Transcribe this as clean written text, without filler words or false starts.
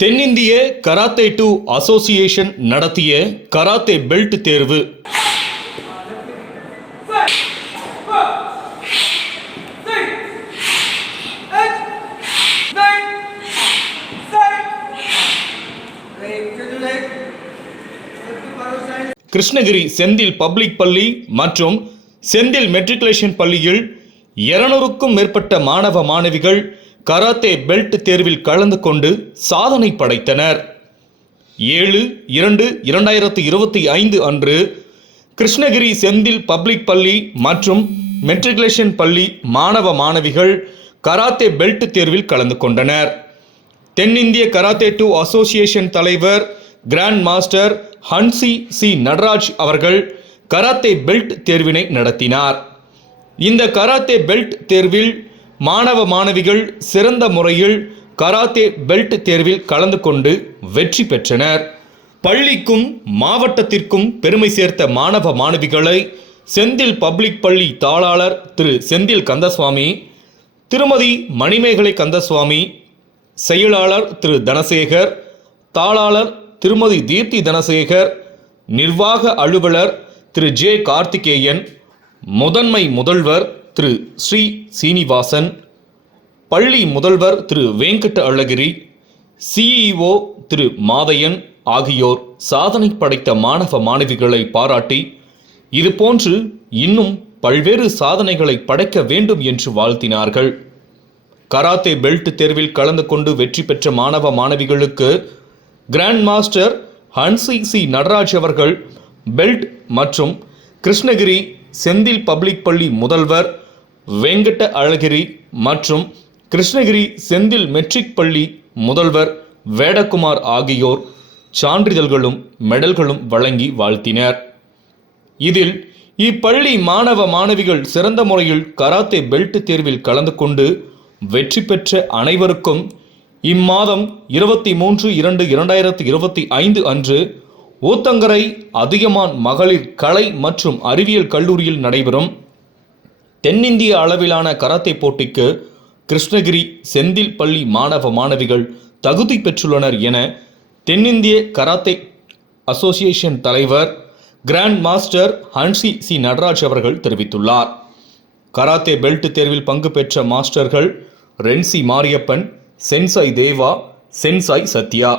தென்னிந்திய karate 2 association நடத்திய karate belt தேர்வு. கிருஷ்ணகிரி செந்தில் பப்ளிக் பள்ளி மற்றும் செந்தில் மெட்ரிகுலேஷன் பள்ளியில் 200க்கும் மேற்பட்ட மாணவ மாணவிகள் கராத்தே பெல்ட் தேர்வில் கலந்து கொண்டு சாதனை படைத்தனர். 7/2/2025 அன்று கிருஷ்ணகிரி செந்தில் பப்ளிக் பள்ளி மற்றும் மெட்ரிகுலேஷன் பள்ளி மாணவ மாணவிகள் கராத்தே பெல்ட் தேர்வில் கலந்து கொண்டனர். தென்னிந்திய கராத்தே 2 அசோசியேஷன் தலைவர் grand master Hanshi C Nataraj அவர்கள் கராத்தே பெல்ட் தேர்வினை நடத்தினார். இந்த கராத்தே பெல்ட் தேர்வில் மாணவ மாணவிகள் சிறந்த முறையில் கராத்தே பெல்ட் தேர்வில் கலந்து கொண்டு வெற்றி பெற்றனர். பள்ளிக்கும் மாவட்டத்திற்கும் பெருமை சேர்த்த மாணவ மாணவிகளை செந்தில் பப்ளிக் பள்ளி தாளாளர் திரு செந்தில் கந்தசுவாமி, திருமதி மணிமேகலை கந்தசுவாமி, செயலாளர் திரு தனசேகர், தாளாளர் திருமதி தீப்தி தனசேகர், நிர்வாக அலுவலர் திரு ஜே கார்த்திகேயன், முதன்மை முதல்வர் திரு ஸ்ரீ சீனிவாசன், பள்ளி முதல்வர் திரு வெங்கட அழகிரி, சிஇஓ திரு மாதையன் ஆகியோர் சாதனை படைத்த மாணவ மாணவிகளை பாராட்டி இதுபோன்று இன்னும் பல்வேறு சாதனைகளை படைக்க வேண்டும் என்று வாழ்த்தினார்கள். கராத்தே பெல்ட் தேர்வில் கலந்து கொண்டு வெற்றி பெற்ற மாணவ மாணவிகளுக்கு grand master Hanshi C Nataraj அவர்கள் பெல்ட் மற்றும் கிருஷ்ணகிரி செந்தில் பப்ளிக் பள்ளி முதல்வர் வெங்கட அழகிரி மற்றும் கிருஷ்ணகிரி செந்தில் மெட்ரிக் பள்ளி முதல்வர் வேடகுமார் ஆகியோர் சான்றிதழ்களும் மெடல்களும் வழங்கி வாழ்த்தினர். இதில் இப்பள்ளி மாணவ மாணவிகள் சிறந்த முறையில் கராத்தே பெல்ட் தேர்வில் கலந்து கொண்டு வெற்றி பெற்ற அனைவருக்கும் இம்மாதம் 23/2/2025 அன்று ஊத்தங்கரை அதியமான் மகளிர் கலை மற்றும் அறிவியல் கல்லூரியில் நடைபெறும் தென்னிந்திய அளவிலான கராத்தே போட்டிக்கு கிருஷ்ணகிரி செந்தில் பள்ளி மாணவ மாணவிகள் தகுதி பெற்றுள்ளனர் என தென்னிந்திய கராத்தே அசோசியேஷன் தலைவர் grand master Hanshi C Nataraj அவர்கள் தெரிவித்துள்ளார். கராத்தே பெல்ட் தேர்வில் பங்கு பெற்ற மாஸ்டர்கள் Renshi Mariyappan, Sensei Deva, Sensei Sathya.